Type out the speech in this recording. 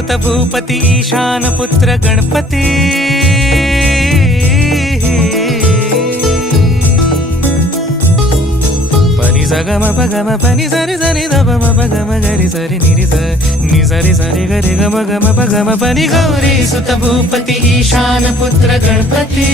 सुत भूपती ईशान पुत्र गणपती पनी सगम पगम पनी सरि सरि दम पगम गरि सरि निरि नि सरि सरि गरि गम गम पगम पनी गौरी सुत भूपती ईशान पुत्र गणपती